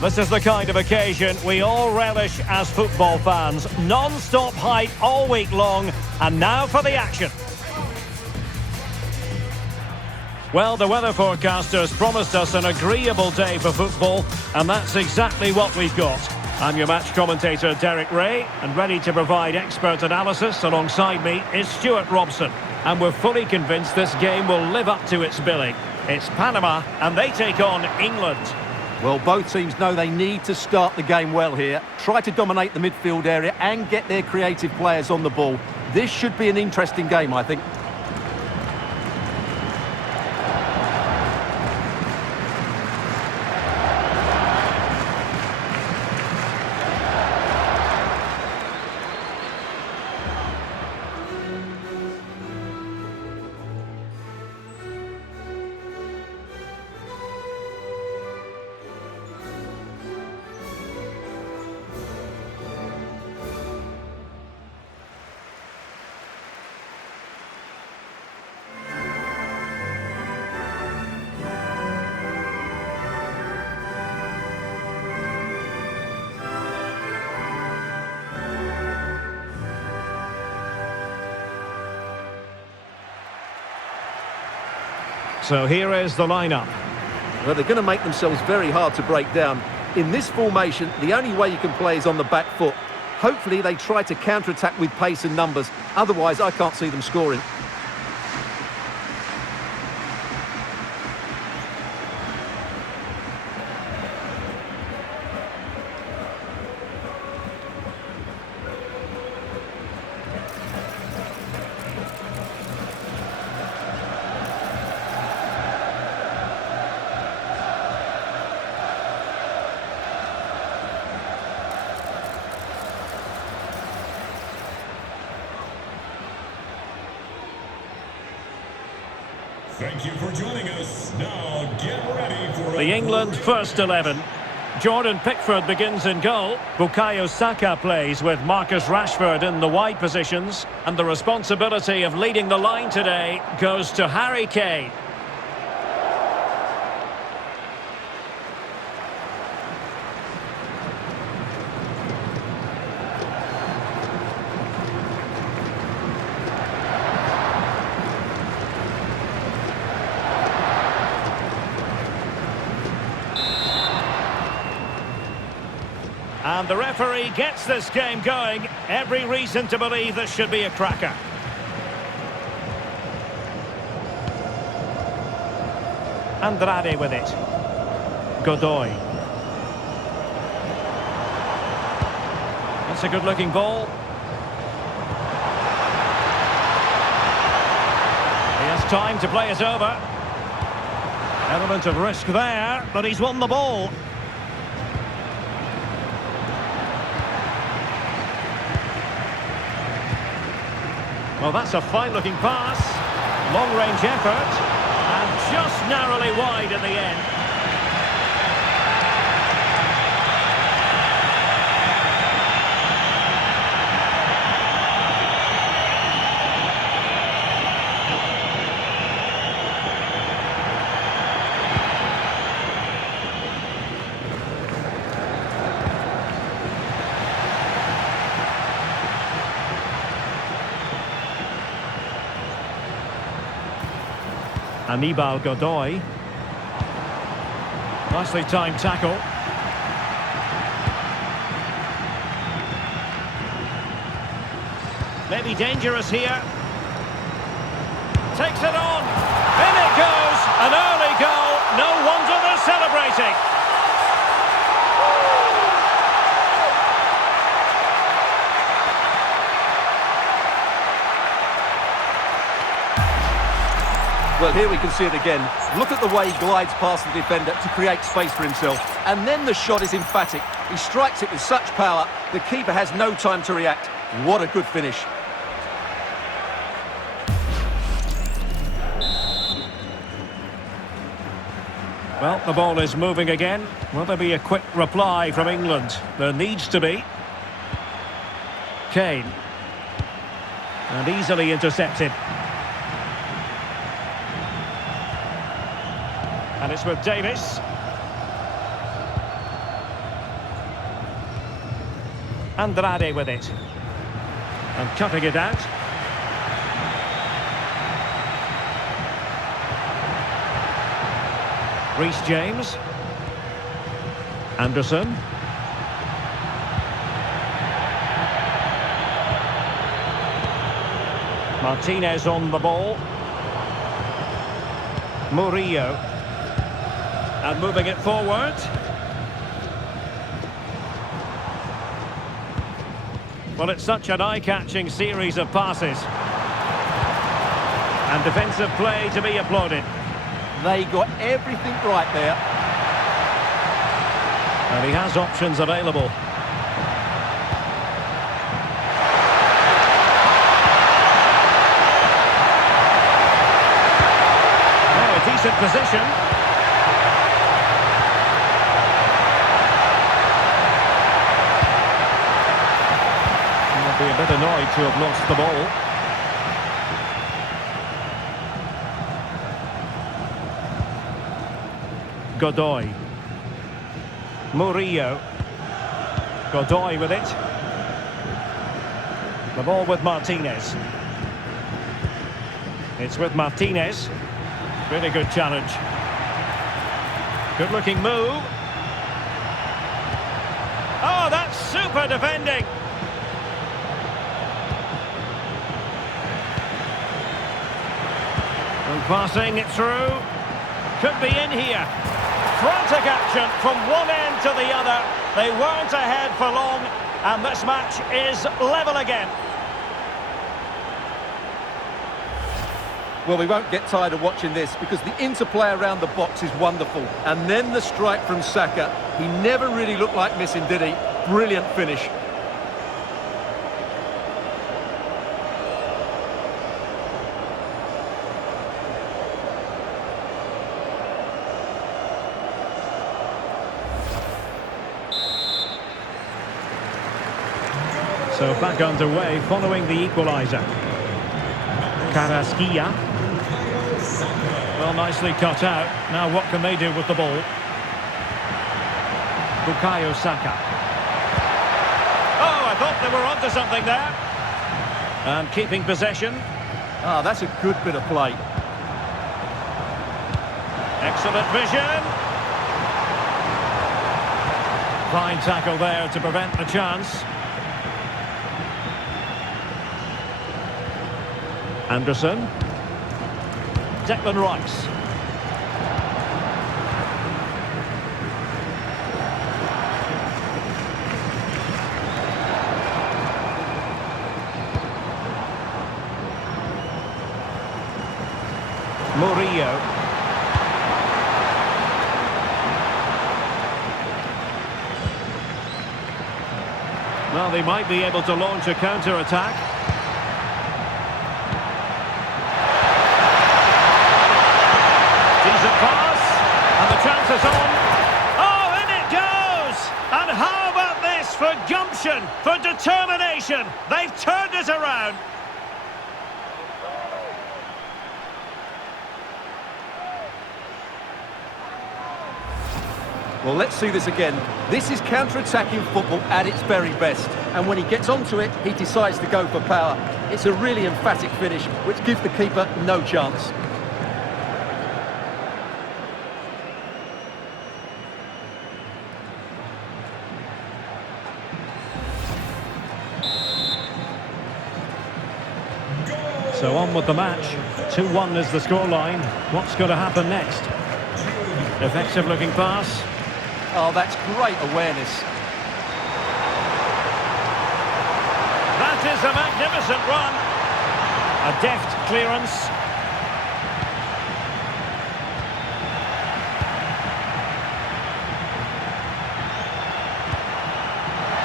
This is the kind of occasion we all relish as football fans. Non-stop hype all week long, and now for the action. Well, the weather forecasters promised us an agreeable day for football, and that's exactly what we've got. I'm your match commentator, Derek Ray, and ready to provide expert analysis alongside me is Stuart Robson. And we're fully convinced this game will live up to its billing. It's Panama, and they take on England. Well, both teams know they need to start the game well here. Try to dominate the midfield area and get their creative players on the ball. This should be an interesting game, I think. So here is the lineup. Well, they're going to make themselves very hard to break down. In this formation, the only way you can play is on the back foot. Hopefully they try to counter-attack with pace and numbers. Otherwise, I can't see them scoring. Thank you for joining us. Now get ready for the England first 11. Jordan Pickford begins in goal. Bukayo Saka plays with Marcus Rashford in the wide positions. And the responsibility of leading the line today goes to Harry Kane. And the referee gets this game going. Every reason to believe this should be a cracker. Andrade with it. Godoy. That's a good-looking ball. He has time to play it over. Element of risk there, but he's won the ball. Well, that's a fine-looking pass. Long-range effort. And just narrowly wide at the end. Anibal Godoy. Nicely timed tackle. Maybe dangerous here. Takes it on. In it goes. An early goal. No wonder they're celebrating. Well, here we can see it again. Look at the way he glides past the defender to create space for himself. And then the shot is emphatic. He strikes it with such power, the keeper has no time to react. What a good finish. Well, the ball is moving again. Will there be a quick reply from England? There needs to be. Kane. And easily intercepted. And it's with Davis. Andrade with it. And cutting it out. Reece James. Anderson. Martinez on the ball. Murillo. And moving it forward. Well, it's such an eye-catching series of passes. And defensive play to be applauded. They got everything right there. And he has options available. Oh, a decent position. He'll be a bit annoyed to have lost the ball. Godoy. Murillo. Godoy with it. The ball with Martinez. It's with Martinez. Really good challenge. Good looking move. Oh, that's super defending. And passing it through. Could be in here. Frantic action from one end to the other. They weren't ahead for long, and this match is level again. Well, we won't get tired of watching this because the interplay around the box is wonderful. And then the strike from Saka. He never really looked like missing, did he? Brilliant finish. So back underway following the equaliser. Carrasquilla. Well, nicely cut out. Now what can they do with the ball? Bukayo Saka. Oh, I thought they were onto something there. And keeping possession. Ah, that's a good bit of play. Excellent vision. Fine tackle there to prevent the chance. Anderson. Declan Rice. Murillo. Well, they might be able to launch a counter-attack. Decent pass, and the chance is on. Oh, in it goes! And how about this for gumption, for determination? They've turned it around. Well, let's see this again. This is counter-attacking football at its very best. And when he gets onto it, he decides to go for power. It's a really emphatic finish, which gives the keeper no chance. So on with the match. 2-1 is the scoreline. What's going to happen next? Effective looking pass. Oh, that's great awareness. That is a magnificent run. A deft clearance.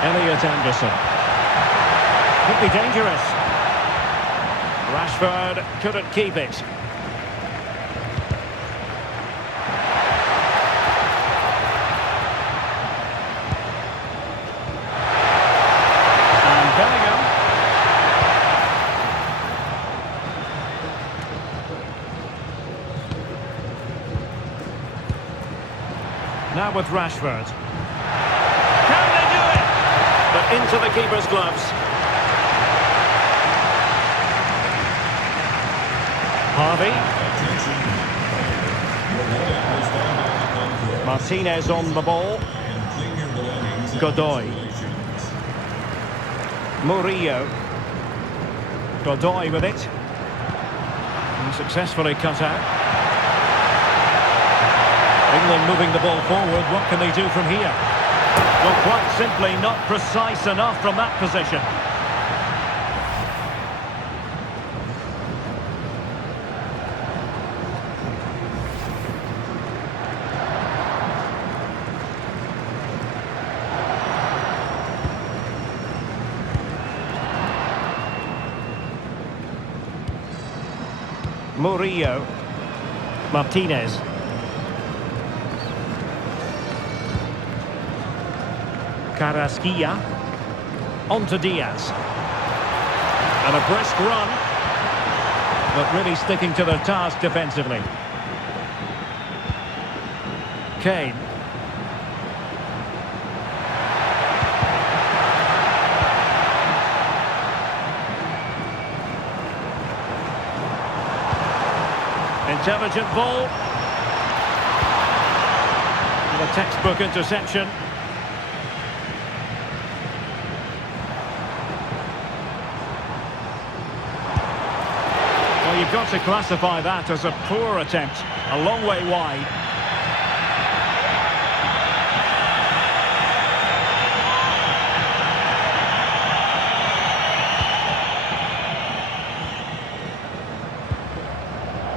Elliot Anderson. Could be dangerous. Rashford couldn't keep it. And Bellingham. Now with Rashford. Can they do it? But into the keeper's gloves. Harvey. Martinez on the ball. Godoy. Murillo. Godoy with it. And successfully cut out. England moving the ball forward. What can they do from here? Well, quite simply not precise enough from that position. Murillo. Martinez. Carrasquilla. On to Diaz. And a brisk run. But really sticking to their task defensively. Kane. Intelligent ball. And a textbook interception. Well, you've got to classify that as a poor attempt. A long way wide.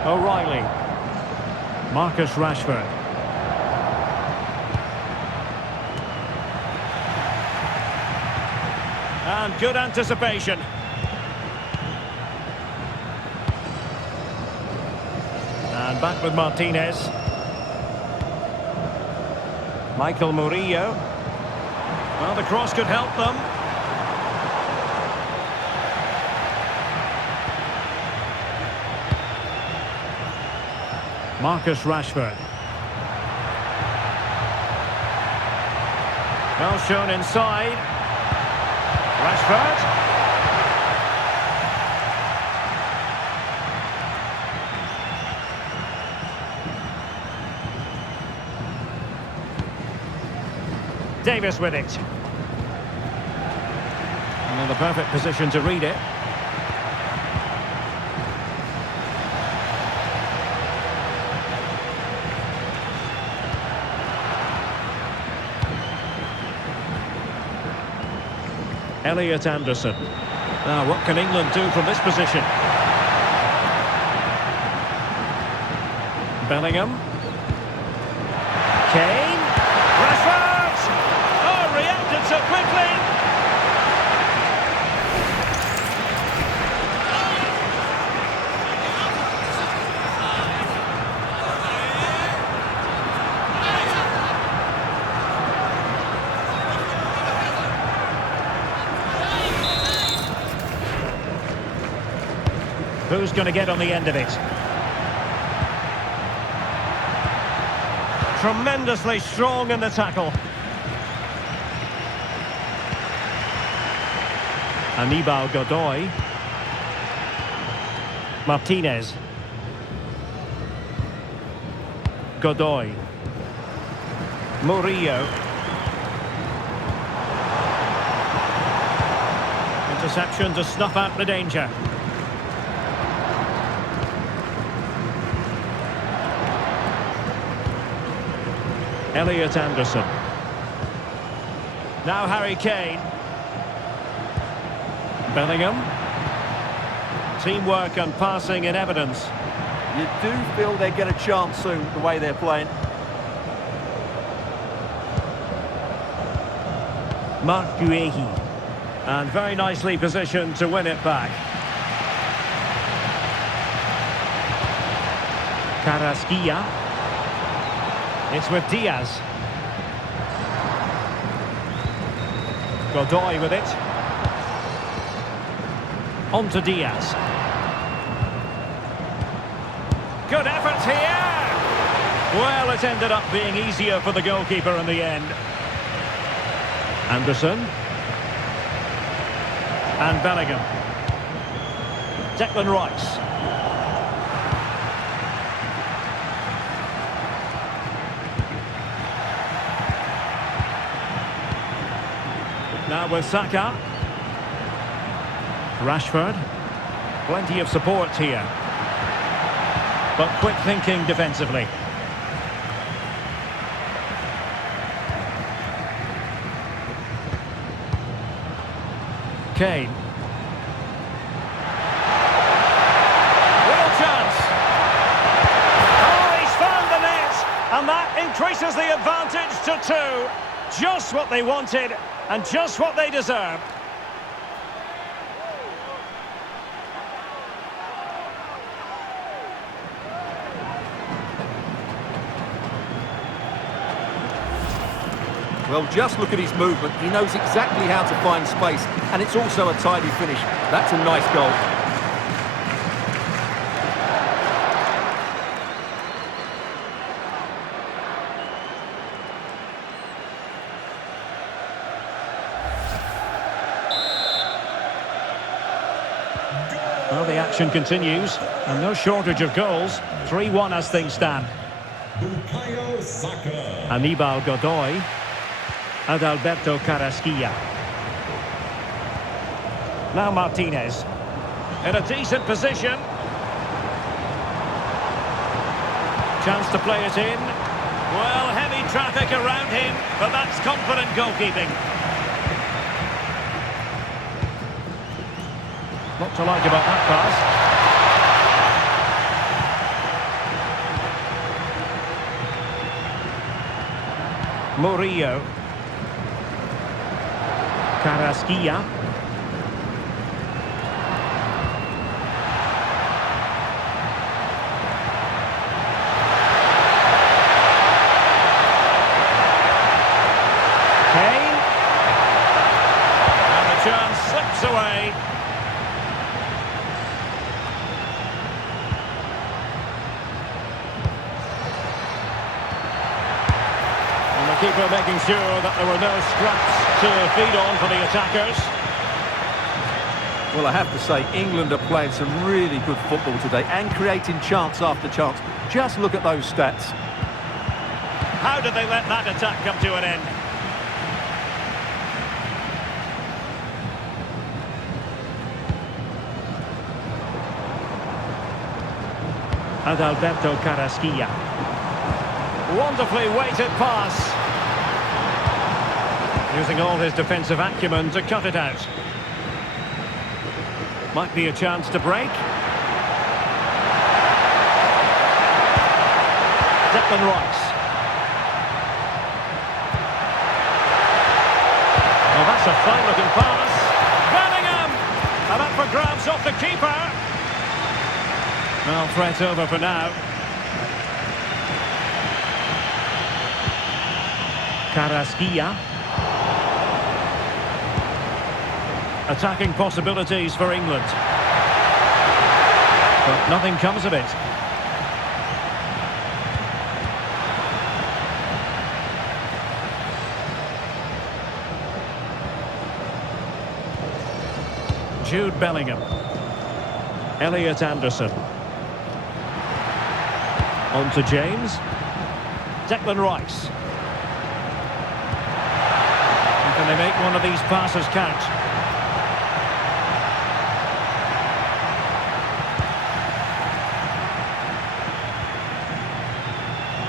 O'Reilly. Marcus Rashford. And good anticipation. And back with Martinez. Michael Murillo. Well, the cross could help them. Marcus Rashford. Well shown inside. Rashford. Davis with it. And in the perfect position to read it. Elliot Anderson. Now, what can England do from this position? Bellingham. Kane. Rashford! Oh, reacted so quickly! Who's going to get on the end of it? Tremendously strong in the tackle. Anibal Godoy. Martinez. Godoy. Murillo. Interception to snuff out the danger. Elliot Anderson. Now Harry Kane. Bellingham. Teamwork and passing in evidence. You do feel they get a chance soon, the way they're playing. Marc Guehi. And very nicely positioned to win it back. Carrasquilla. It's with Diaz. Godoy with it. On to Diaz. Good effort here! Well, it ended up being easier for the goalkeeper in the end. Anderson. And Bellingham. Declan Rice. Now with Saka. Rashford. Plenty of support here. But quick thinking defensively. Kane. Real chance. Oh, he's found the net. And that increases the advantage to 2. Just what they wanted and just what they deserved. Well, just look at his movement. He knows exactly how to find space, and it's also a tidy finish. That's a nice goal. Well, the action continues, and no shortage of goals. 3-1 as things stand. Bukayo Saka. Aníbal Godoy. Adalberto Carrasquilla. Now Martinez. In a decent position. Chance to play it in. Well, heavy traffic around him, but that's confident goalkeeping. Not to like about that pass. Murillo. Carrasquilla. Kane. And the chance slips away. And the keeper making sure that there were no scraps to feed on for the attackers. Well, I have to say, England are playing some really good football today and creating chance after chance. Just look at those stats. How did they let that attack come to an end? Adalberto Carrasquilla. Wonderfully weighted pass. Using all his defensive acumen to cut it out. Might be a chance to break. Declan Rice. Well, that's a fine-looking pass. Bellingham! And up for grabs off the keeper. Well, threat over for now. Carrasquilla. Attacking possibilities for England. But nothing comes of it. Jude Bellingham. Elliot Anderson. On to James. Declan Rice. And can they make one of these passes count?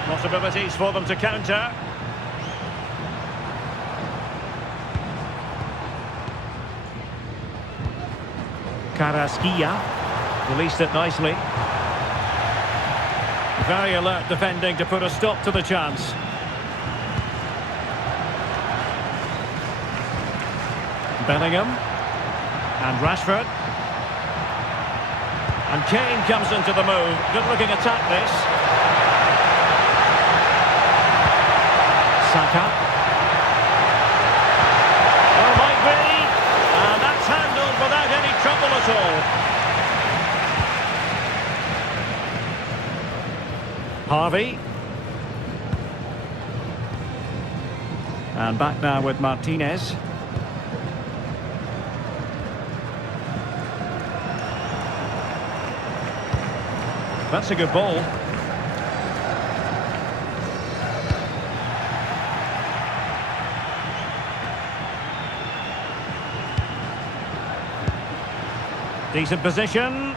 Possibilities for them to counter. Carrasquilla released it nicely. Very alert defending to put a stop to the chance. Bellingham and Rashford. And Kane comes into the move. Good looking attack this. Saka. Well, might be. And that's handled without any trouble at all. Harvey. And back now with Martinez. That's a good ball. Decent position.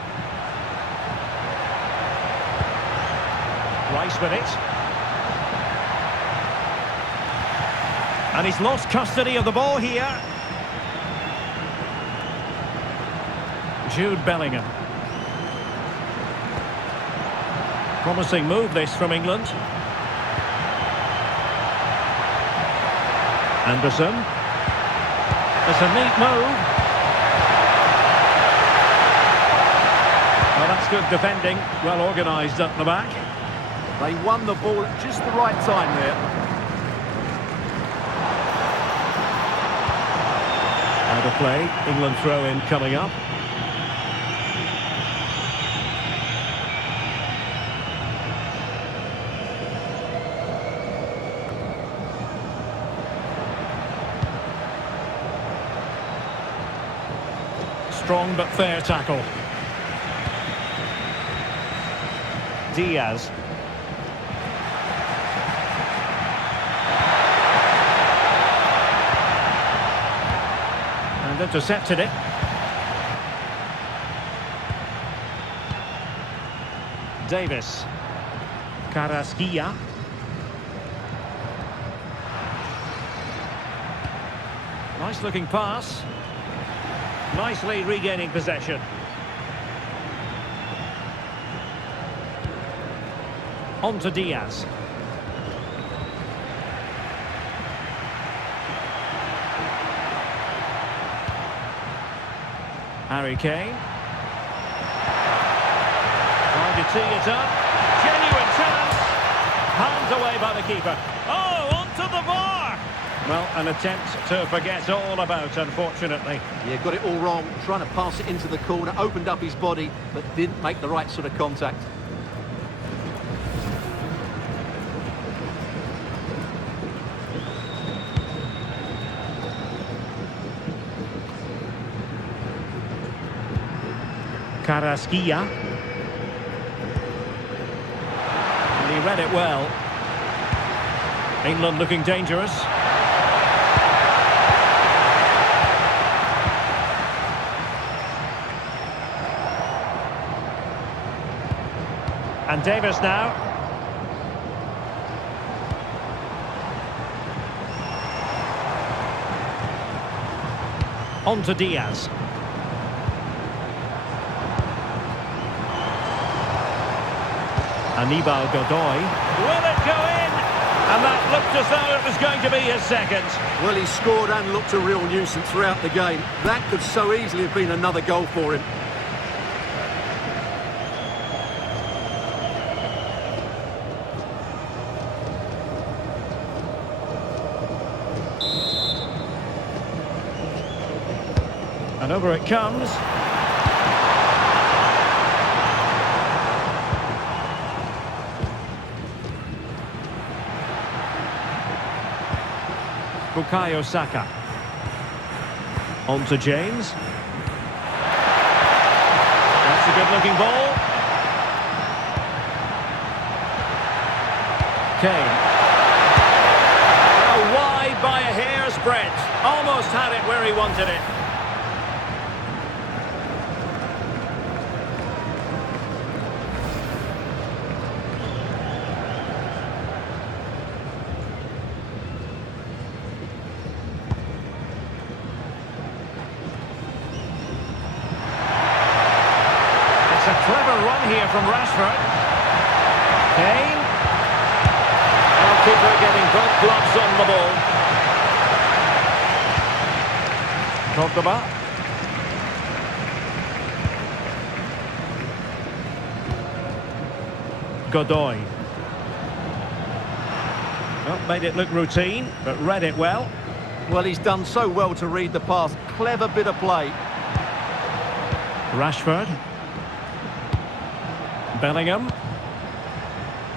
Rice with it. And he's lost custody of the ball here. Jude Bellingham. Promising move this from England. Anderson. It's a neat move. Well, that's good defending. Well organised up the back. They won the ball at just the right time there. Out of play. England throw-in coming up. Strong but fair tackle. Diaz. And intercepted it. Davis. Carrasquilla. Nice looking pass. Nicely regaining possession. On to Diaz. Harry Kane. Trying to tee it up. Genuine chance. Hands away by the keeper. Oh, onto the bar. Well, an attempt to forget all about, unfortunately. Yeah, got it all wrong. Trying to pass it into the corner, opened up his body, but didn't make the right sort of contact. Carrasquilla. And he read it well. England looking dangerous. And Davis now. On to Diaz. Aníbal Godoy. Will it go in? And that looked as though it was going to be his second. Well, he scored and looked a real nuisance throughout the game. That could so easily have been another goal for him. And over it comes. Bukayo Saka. On to James. That's a good-looking ball. Kane. Now wide by a hair's breadth. Almost had it where he wanted it. Clever run here from Rashford. Kane. Keeper getting both gloves on the ball. Pogba. Godoy. Well, made it look routine, but read it well. Well, he's done so well to read the pass. Clever bit of play. Rashford. Bellingham.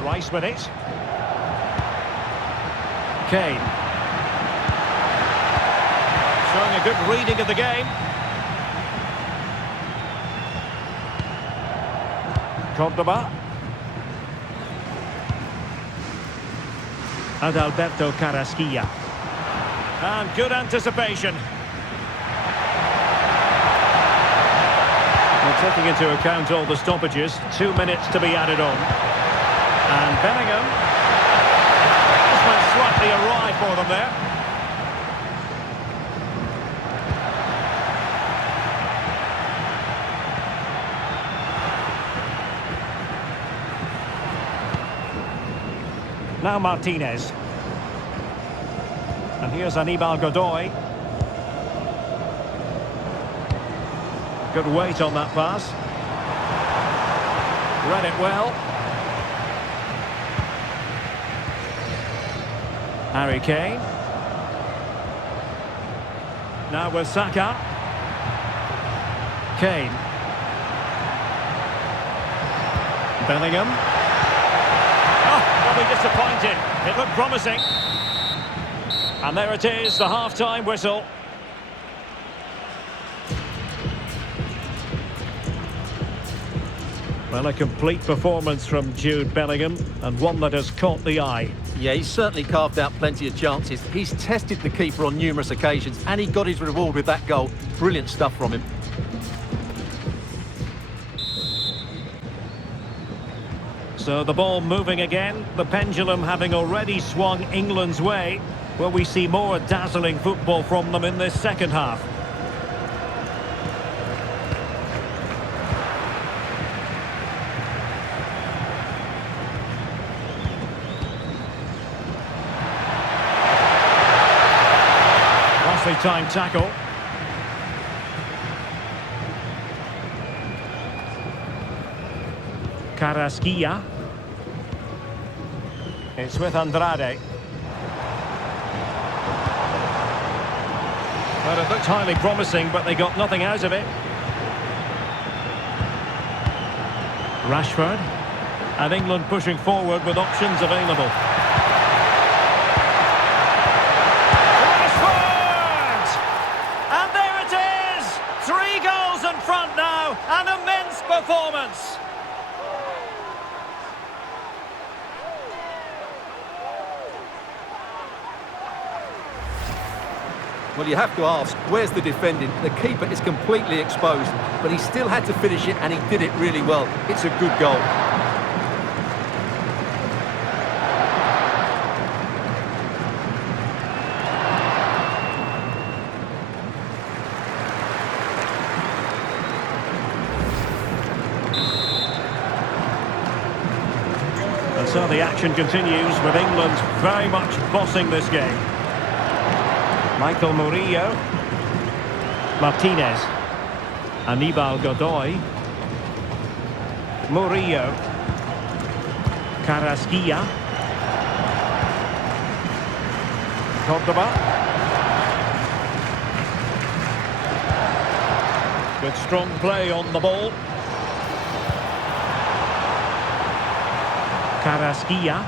Rice with it. Kane. Showing a good reading of the game. Pogba. Adalberto Carrasquilla. And good anticipation. Well, taking into account all the stoppages, 2 minutes to be added on. And Bellingham. This went slightly awry for them there. Now Martinez. And here's Aníbal Godoy. Good weight on that pass. Read it well. Harry Kane. Now with Saka. Kane. Bellingham. Be disappointed. It looked promising. And there it is, the half-time whistle. Well, a complete performance from Jude Bellingham, and one that has caught the eye. Yeah, he's certainly carved out plenty of chances. He's tested the keeper on numerous occasions, and he got his reward with that goal. Brilliant stuff from him. So the ball moving again, the pendulum having already swung England's way. Will we see more dazzling football from them in this second half? Nicely timed tackle. Carrasquilla. It's with Andrade. Well, it looked highly promising, but they got nothing out of it. Rashford. And England pushing forward with options available. Rashford! And there it is! 3 goals in front now. An immense performance. Well, you have to ask, where's the defending? The keeper is completely exposed, but he still had to finish it, and he did it really well. It's a good goal. And so the action continues with England very much bossing this game. Michael Murillo. Martinez. Aníbal Godoy. Murillo. Carrasquilla. Cordoba. Good strong play on the ball. Carrasquilla.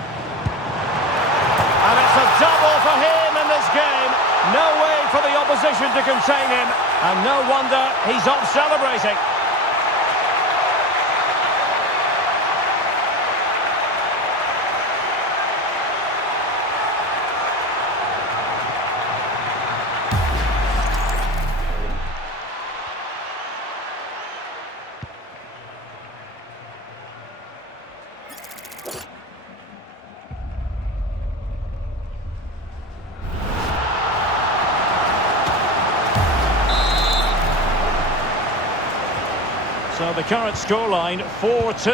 And it's a double for him in this game. No way for the opposition to contain him, and no wonder he's off celebrating. So the current scoreline, 4-2.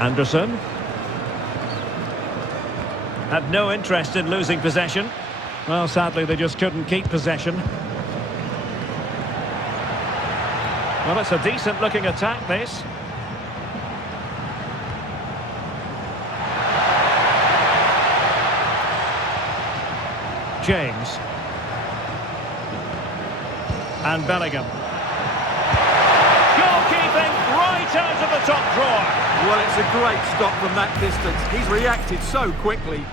Anderson. Had no interest in losing possession. Well, sadly, they just couldn't keep possession. Well, it's a decent-looking attack, this. James. And Bellingham. Right out of the top drawer. Well, it's a great stop from that distance. He's reacted so quickly.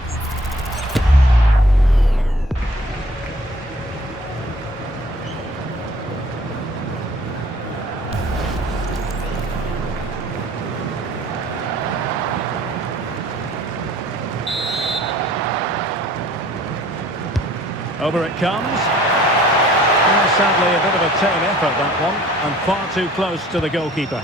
Over it comes. Well, sadly, a bit of a tame effort, that one, and far too close to the goalkeeper.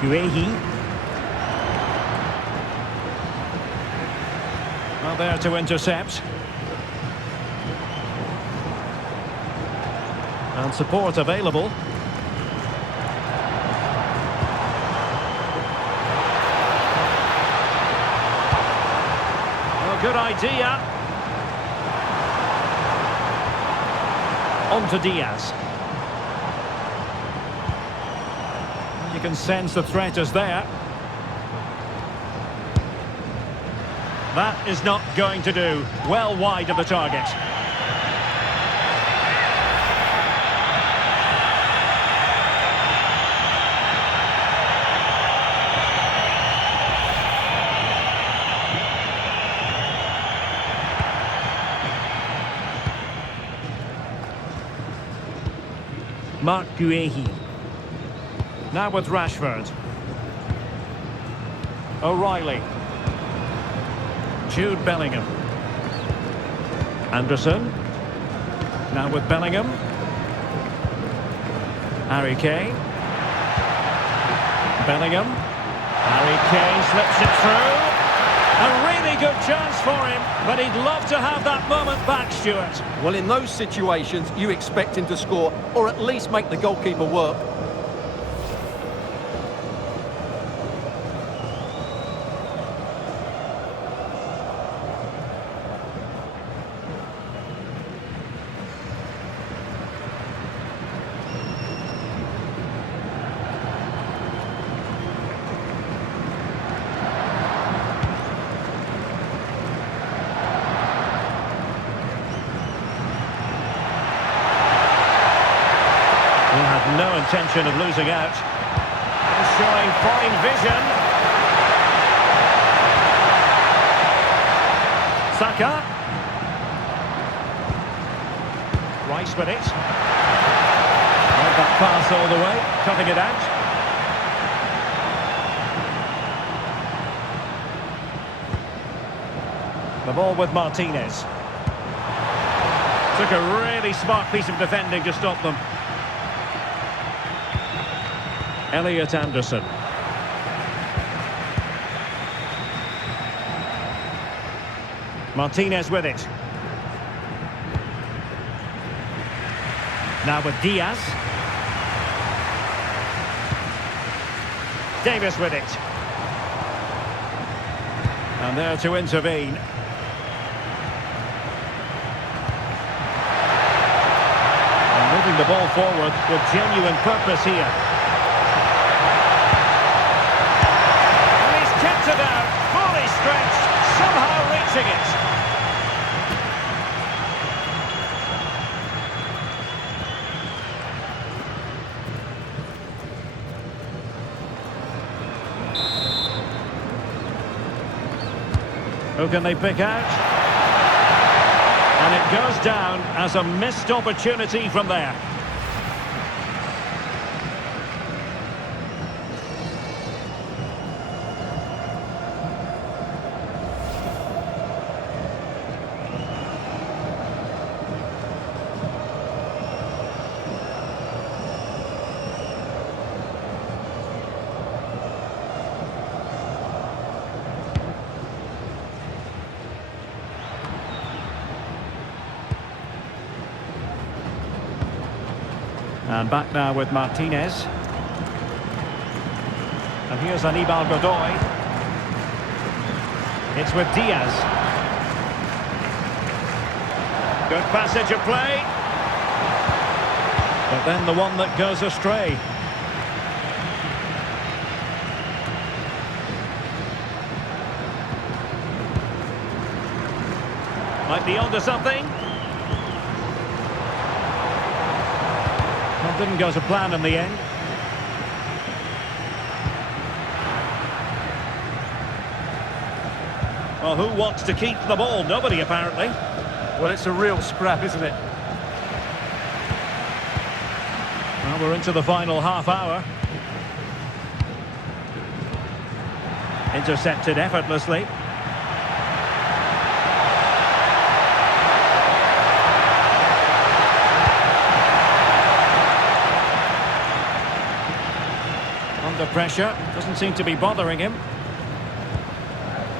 Guehi. Well, there to intercept. And support available. Well, good idea. On to Diaz. You can sense the threat is there. That is not going to do. Well wide of the target. Mark Guehi. Now with Rashford. O'Reilly. Jude Bellingham. Anderson. Now with Bellingham. Harry Kane. Bellingham. Harry Kane slips it through. A really good chance for him, but he'd love to have that moment back, Stuart. Well, in those situations, you expect him to score, or at least make the goalkeeper work. No intention of losing out. He's showing fine vision. Saka. Rice with it. Well, that pass all the way, cutting it out. The ball with Martinez. Took a really smart piece of defending to stop them. Elliot Anderson. Martinez with it. Now with Diaz. Davis with it. And there to intervene. And moving the ball forward with genuine purpose here. It out, fully stretched, somehow reaching it. Who can they pick out? And it goes down as a missed opportunity from there. And back now with Martinez. And here's Aníbal Godoy. It's with Diaz. Good passage of play. But then the one that goes astray. Might be onto something. Well, didn't go to plan in the end. Well, who wants to keep the ball? Nobody, apparently. Well, it's a real scrap, isn't it? Well, we're into the final half hour. Intercepted effortlessly. Under pressure, doesn't seem to be bothering him.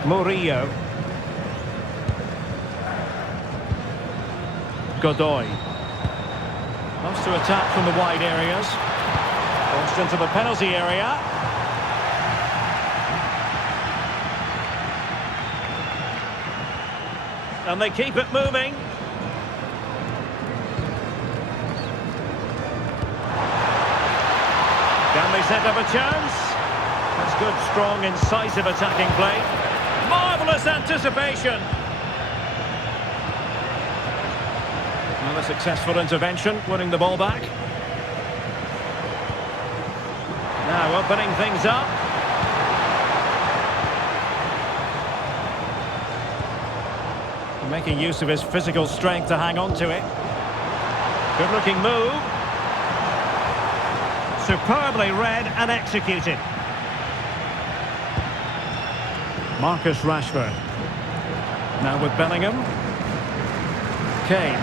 Murillo. Godoy. Loves to attack from the wide areas. Crossed into the penalty area. And they keep it moving. Can they set up a chance? That's good, strong, incisive attacking play. Marvellous anticipation. Well, a successful intervention, winning the ball back. Now opening things up. Making use of his physical strength to hang on to it. Good looking move. Superbly read and executed. Marcus Rashford. Now with Bellingham. Kane.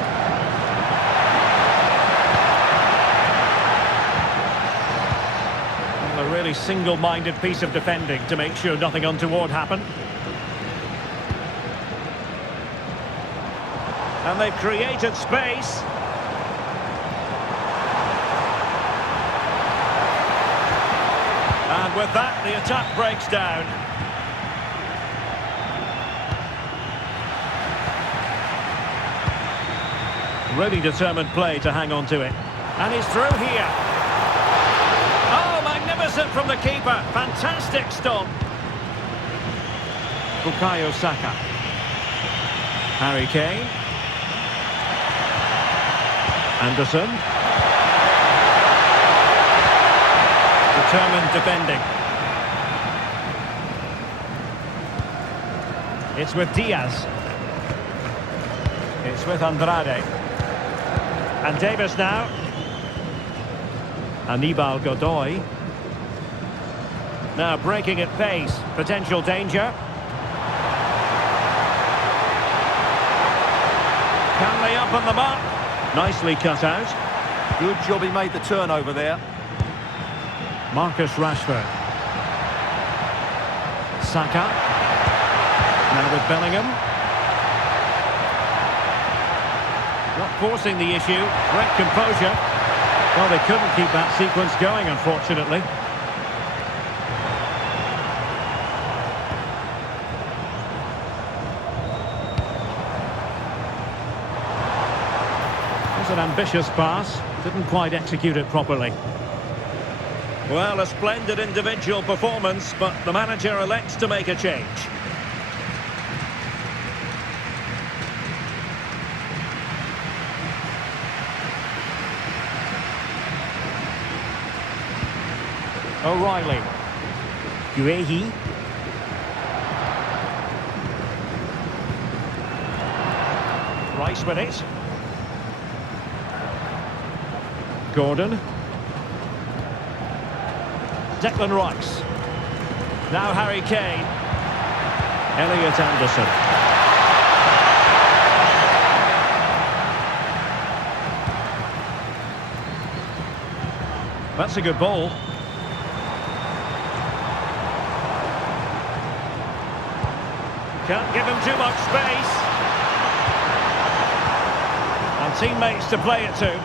Well, a really single-minded piece of defending to make sure nothing untoward happened. And they've created space. And with that, the attack breaks down. Really determined play to hang on to it. And he's through here. Oh, magnificent from the keeper. Fantastic stop. Bukayo Saka. Harry Kane. Anderson. Determined defending. It's with Diaz. It's with Andrade. And Davis now. Aníbal Godoy. Now breaking at pace. Potential danger. Can they open them up? Nicely cut out. Good job he made the turnover there. Marcus Rashford. Saka. Now with Bellingham. Not forcing the issue. Great composure. Well, they couldn't keep that sequence going, unfortunately. An ambitious pass, didn't quite execute it properly. Well, a splendid individual performance, but the manager elects to make a change. O'Reilly. Guehi. Rice with it. Gordon. Declan Rice. Now Harry Kane. Elliot Anderson. That's a good ball. Can't give him too much space. And teammates to play it to.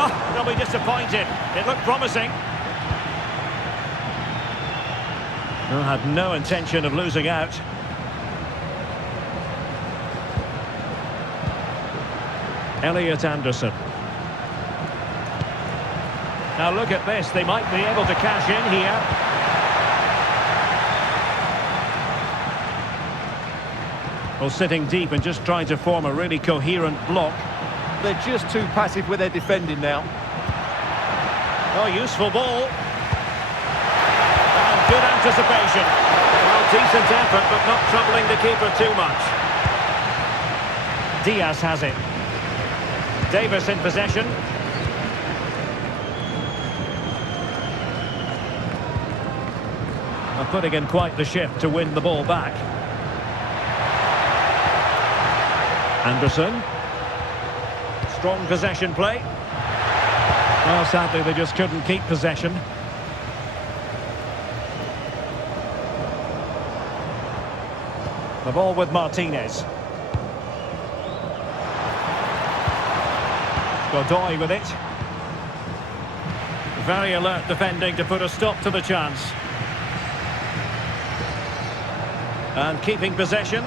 Oh, they'll be disappointed. It looked promising. They had no intention of losing out. Elliot Anderson. Now look at this. They might be able to cash in here. Well, sitting deep and just trying to form a really coherent block. They're just too passive with their defending now. Oh, useful ball. And good anticipation. Well, decent effort, but not troubling the keeper too much. Diaz has it. Davis in possession. And putting in quite the shift to win the ball back. Anderson. Strong possession play. Well, sadly, they just couldn't keep possession. The ball with Martinez. Godoy with it. Very alert defending to put a stop to the chance. And keeping possession.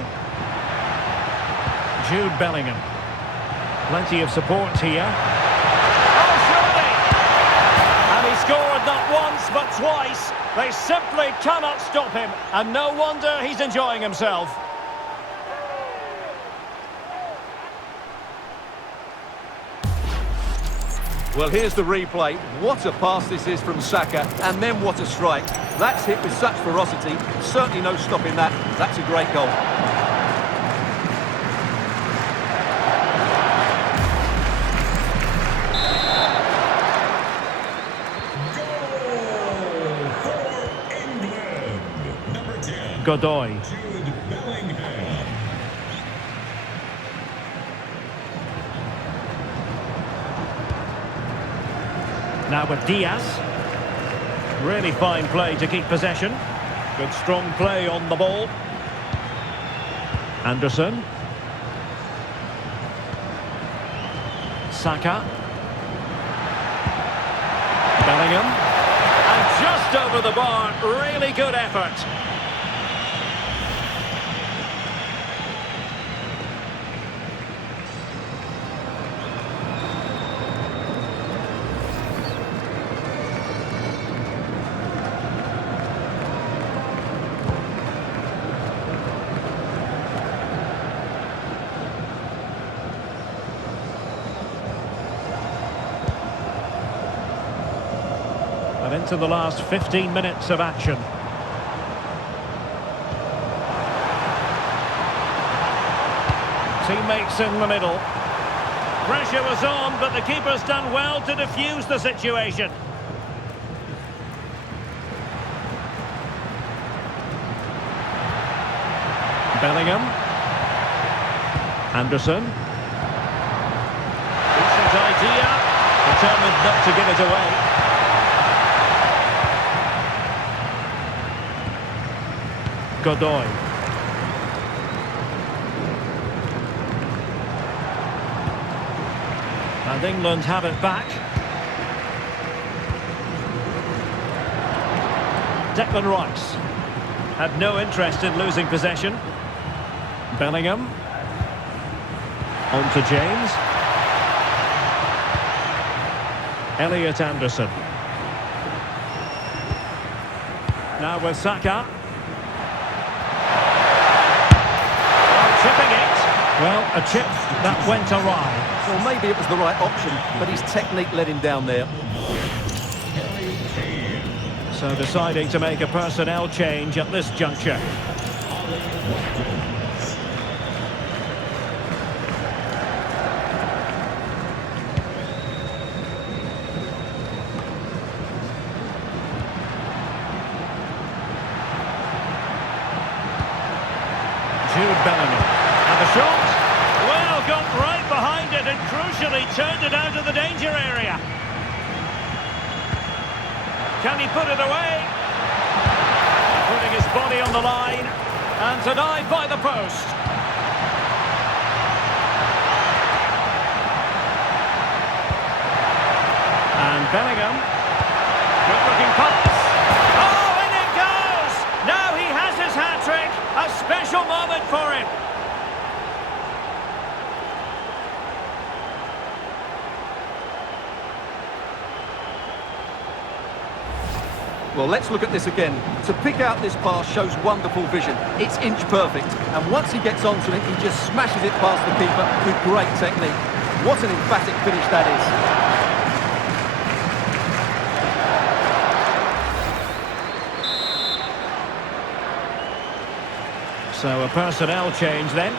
Jude Bellingham. Plenty of support here. Oh, surely! And he scored not once but twice. They simply cannot stop him. And no wonder he's enjoying himself. Well, here's the replay. What a pass this is from Saka, and then what a strike. That's hit with such ferocity. Certainly no stopping that. That's a great goal. Godoy. Jude Bellingham. Now with Diaz. Really fine play to keep possession. Good strong play on the ball. Anderson. Saka. Bellingham. And just over the bar. Really good effort. And into the last 15 minutes of action. Teammates in the middle. Pressure was on, but the keeper's done well to defuse the situation. Bellingham. Anderson. Decent idea. Determined not to give it away. Godoy. And England have it back. Declan Rice had no interest in losing possession. Bellingham. On to James. Elliot Anderson. Now with Saka. Chipping it. Well, a chip that went awry. Well, maybe it was the right option, but his technique let him down there. So deciding to make a personnel change at this juncture. Jude Bellingham. And the shot. Well, got right behind it and crucially turned it out of the danger area. Can he put it away? Putting his body on the line and denied by the post. And Bellingham. Good looking pass. Oh, in it goes! Now he has his hat-trick. A special moment for him. Well, let's look at this again. To pick out this pass shows wonderful vision. It's inch perfect. And once he gets onto it, he just smashes it past the keeper with great technique. What an emphatic finish that is. So a personnel change then.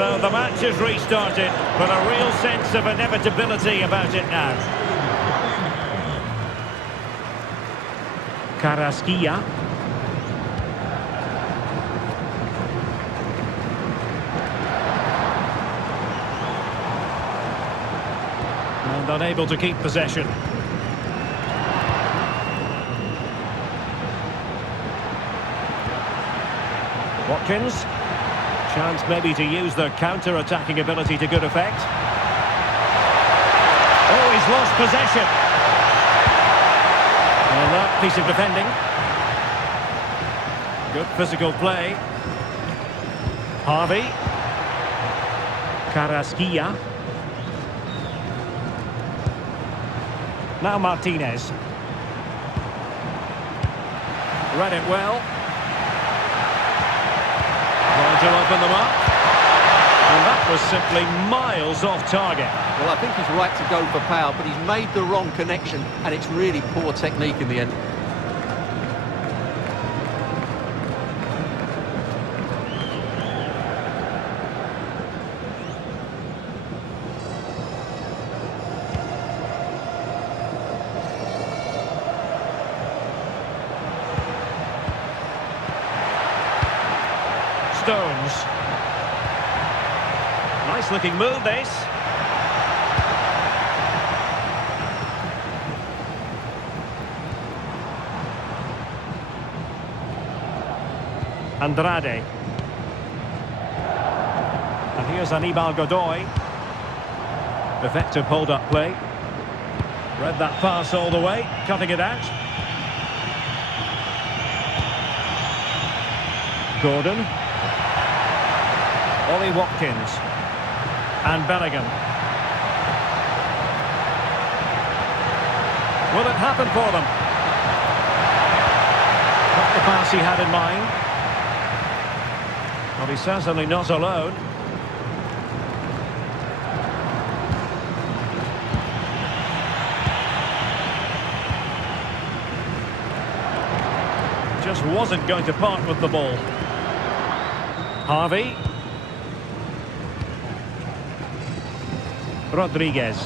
So the match is restarted, but a real sense of inevitability about it now. Carrasquilla. And unable to keep possession. Watkins. Chance maybe to use their counter-attacking ability to good effect. Oh, he's lost possession. And that piece of defending. Good physical play. Harvey. Carrasquilla. Now Martinez. Read it well. To open them up. And that was simply miles off target. Well, I think he's right to go for power, but he's made the wrong connection, and it's really poor technique in the end. Stones. Nice looking move, this. Andrade. And here's Aníbal Godoy. Effective hold-up play. Read that pass all the way, cutting it out. Gordon. Ollie Watkins. And Bellingham. Will it happen for them? Not the pass he had in mind. Well, he's certainly not alone. Just wasn't going to part with the ball. Harvey. Rodriguez.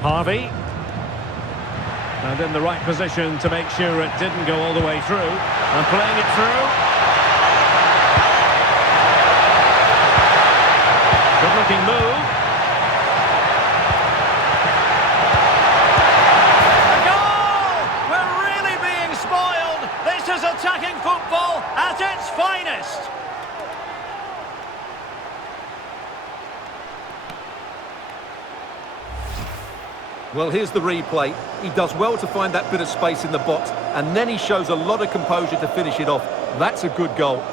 Harvey. And in the right position to make sure it didn't go all the way through. And playing it through. Good-looking move. A goal! We're really being spoiled. This is attacking football at its finest. Well, here's the replay. He does well to find that bit of space in the box, and then he shows a lot of composure to finish it off. That's a good goal.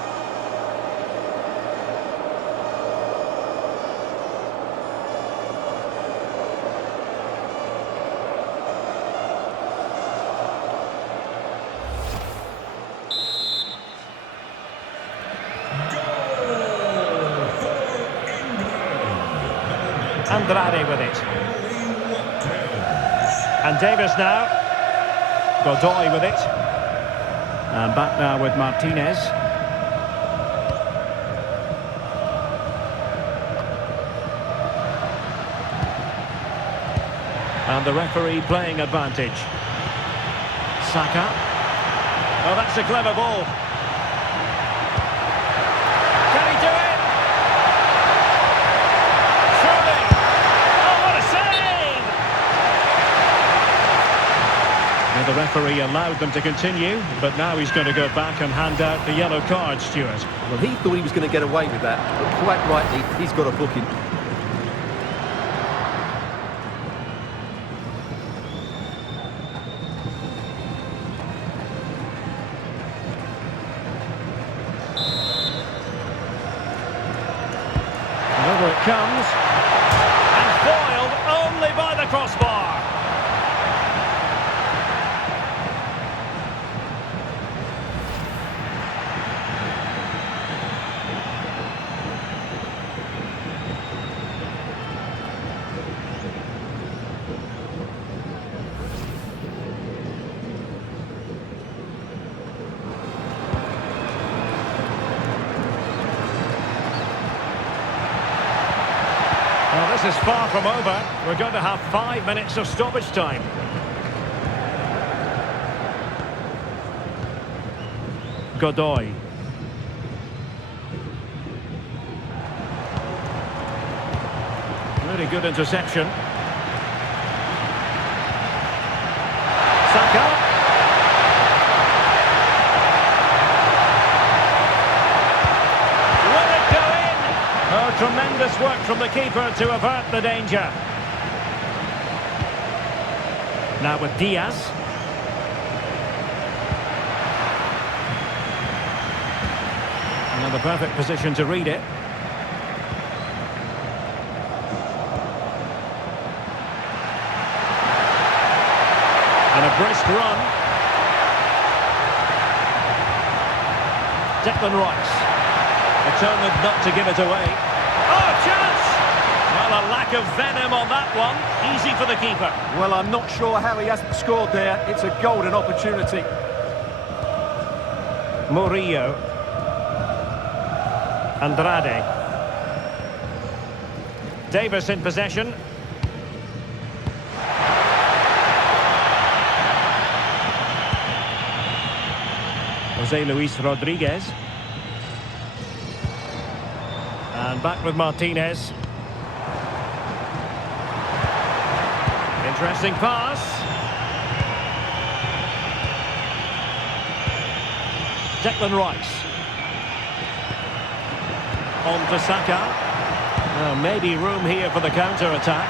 Andrade with it. And Davis now. Godoy with it. And back now with Martinez. And the referee playing advantage. Saka. Oh, that's a clever ball. Can he do it? Surely. Oh, what a save! And the referee allowed them to continue, but now he's going to go back and hand out the yellow card, Stuart. Well, he thought he was going to get away with that, but quite rightly, he's got a booking. Over it comes, and foiled only by the crossbar. This is far from over. We're going to have 5 minutes of stoppage time. Godoy. Really good interception. Saka. Will it go in? Oh, tremendous work from the keeper to avert the danger. Now with Diaz. Another perfect position to read it. And a brisk run. Declan Rice. Determined not to give it away. Oh, chance! Well, a lack of venom on that one. Easy for the keeper. Well, I'm not sure how he hasn't scored there. It's a golden opportunity. Murillo. Andrade. Davis in possession. Jose Luis Rodriguez. And back with Martinez. Interesting pass. Declan Rice. On to Saka. Well, maybe room here for the counter-attack.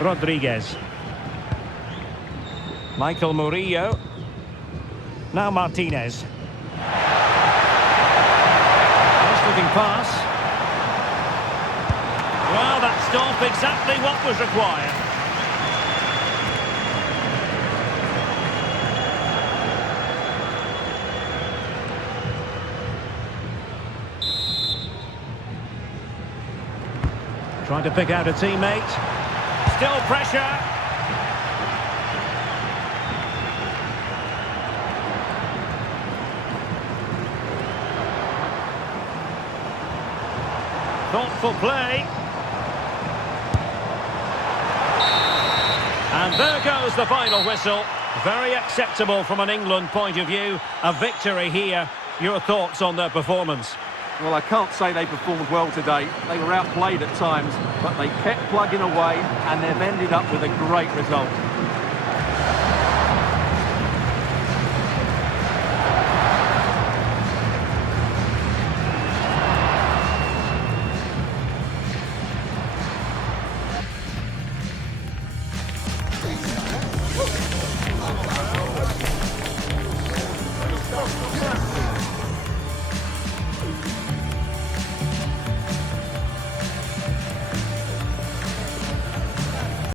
Rodriguez. Michael Murillo. Now Martinez. Nice looking pass. Well, that stopped exactly what was required. Trying to pick out a teammate. Still pressure. Thoughtful play. And there goes the final whistle. Very acceptable from an England point of view. A victory here. Your thoughts on their performance? Well, I can't say they performed well today. They were outplayed at times, but they kept plugging away and they've ended up with a great result.